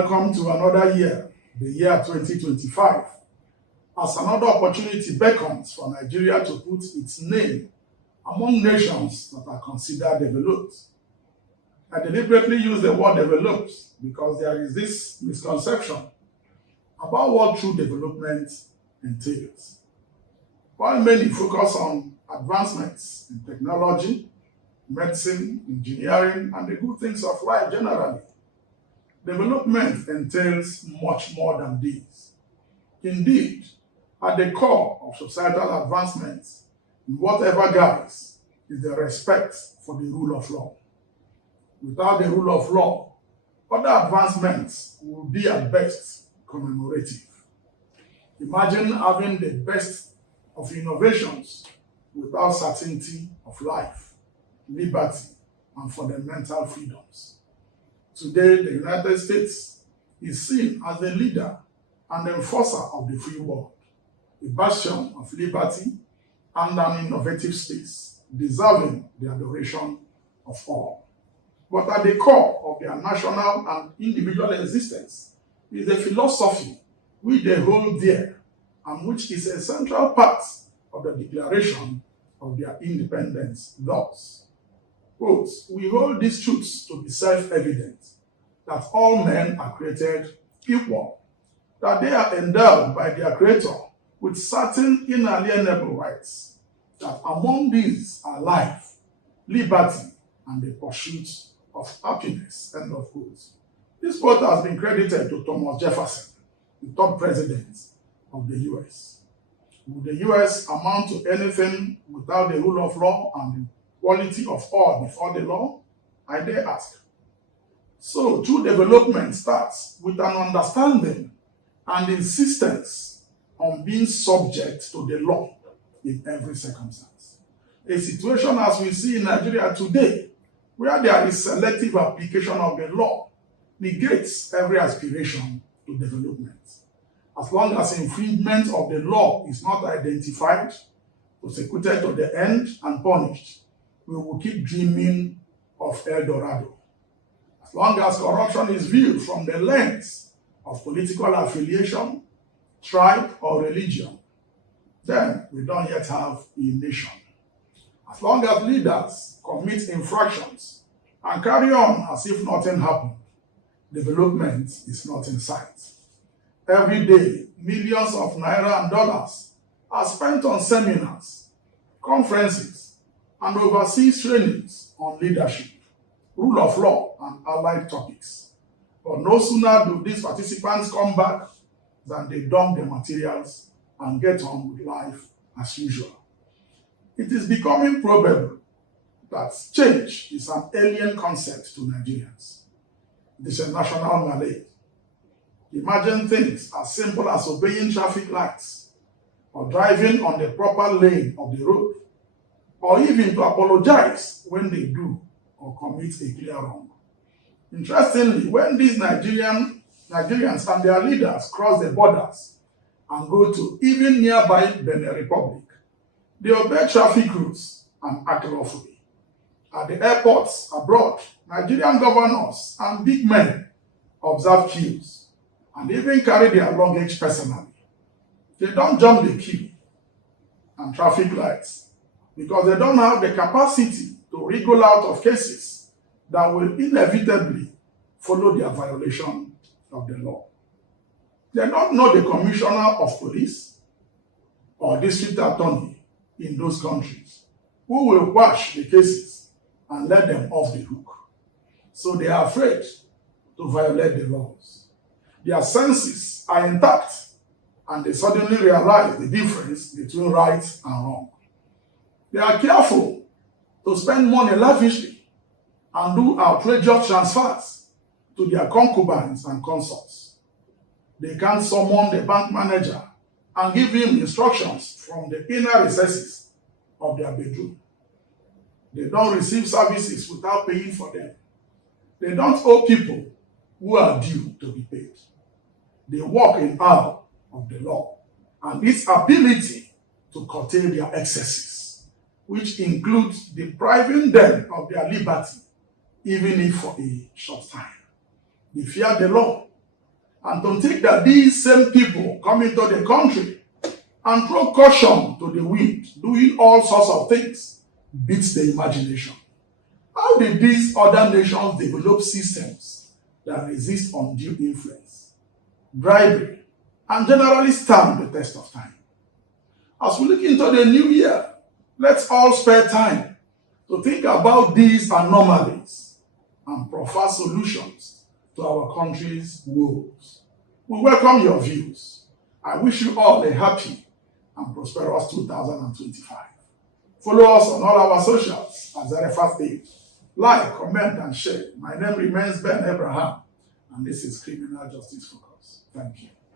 Welcome to another year, the year 2025, as another opportunity beckons for Nigeria to put its name among nations that are considered developed. I deliberately use the word developed because there is this misconception about what true development entails. While many focus on advancements in technology, medicine, engineering, and the good things of life generally, development entails much more than these. Indeed, at the core of societal advancements, in whatever guise, is the respect for the rule of law. Without the rule of law, other advancements will be at best commemorative. Imagine having the best of innovations without certainty of life, liberty, and fundamental freedoms. Today, the United States is seen as the leader and enforcer of the free world, a bastion of liberty and an innovative space, deserving the adoration of all. But at the core of their national and individual existence is a philosophy which they hold dear and which is a central part of the declaration of their independence. Thus, quote, "We hold these truths to be self-evident, that all men are created equal, that they are endowed by their Creator with certain inalienable rights, that among these are life, liberty, and the pursuit of happiness." End of quote. This quote has been credited to Thomas Jefferson, the third president of the US. Would the US amount to anything without the rule of law and the equality of all before the law? I dare ask. So, true development starts with an understanding and insistence on being subject to the law in every circumstance. A situation as we see in Nigeria today, where there is selective application of the law, negates every aspiration to development. As long as infringement of the law is not identified, prosecuted to the end, and punished, we will keep dreaming of El Dorado. As long as corruption is viewed from the lens of political affiliation, tribe, or religion, then we don't yet have a nation. As long as leaders commit infractions and carry on as if nothing happened, development is not in sight. Every day, millions of naira and dollars are spent on seminars, conferences, and overseas trainings on leadership, rule of law, and allied topics. But no sooner do these participants come back than they dump the materials and get on with life as usual. It is becoming probable that change is an alien concept to Nigerians. It is a national malaise. Imagine things as simple as obeying traffic lights, or driving on the proper lane of the road, or even to apologize when they do or commit a clear wrong. Interestingly, when these Nigerians and their leaders cross the borders and go to even nearby Benin Republic, they obey traffic rules and act lawfully. At the airports abroad, Nigerian governors and big men observe queues and even carry their luggage personally. They don't jump the queue and traffic lights because they don't have the capacity to wriggle out of cases that will inevitably follow their violation of the law. They don't know the commissioner of police or district attorney in those countries who will quash the cases and let them off the hook. So they are afraid to violate the laws. Their senses are intact and they suddenly realize the difference between right and wrong. They are careful to spend money lavishly and do outrageous transfers to their concubines and consorts. They can summon the bank manager and give him instructions from the inner recesses of their bedroom. They don't receive services without paying for them. They don't owe people who are due to be paid. They walk in awe of the law and its ability to curtail their excesses, which includes depriving them of their liberty, even if for a short time. They fear the law And to think that these same people come into the country and throw caution to the wind, doing all sorts of things, beats the imagination. How did these other nations develop systems that resist undue influence, bribery, and generally stand the test of time? As we look into the new year, let's all spare time to think about these anomalies and proffer solutions to our country's woes. We welcome your views. I wish you all a happy and prosperous 2025. Follow us on all our socials at Zarephath Page. Like, comment, and share. My name remains Ben Abraham, and this is Criminal Justice Focus. Thank you.